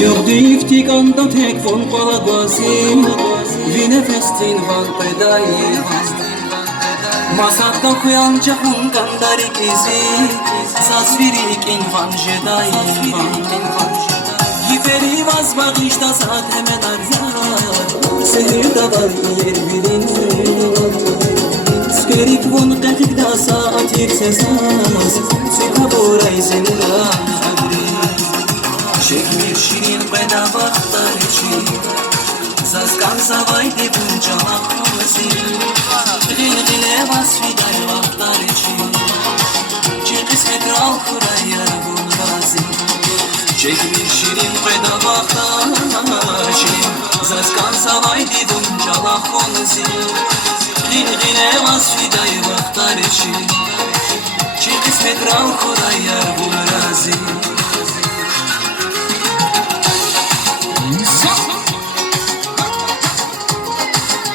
Yok diftik anda tek fon palagasi Vine festin van pedai Masakta kuyanca hundan dari kizi Sasvirik invan jedai Yiferi vaz bagışta saat hemen arza Sehir da var yer bilin Sperik vun katik da saat yer sesas Sika boray senura Çekmir şirin bedava aktar için Zaskan savaydı bunca mahkumesi Gilgile vasfidar vaktar için Çi kısmet kral kuray yarabun vazi Çekmir şirin bedava aktar için Zaskan savaydı bunca mahkumesi Gilgile vasfidar vaktar için Çi kısmet kral kuray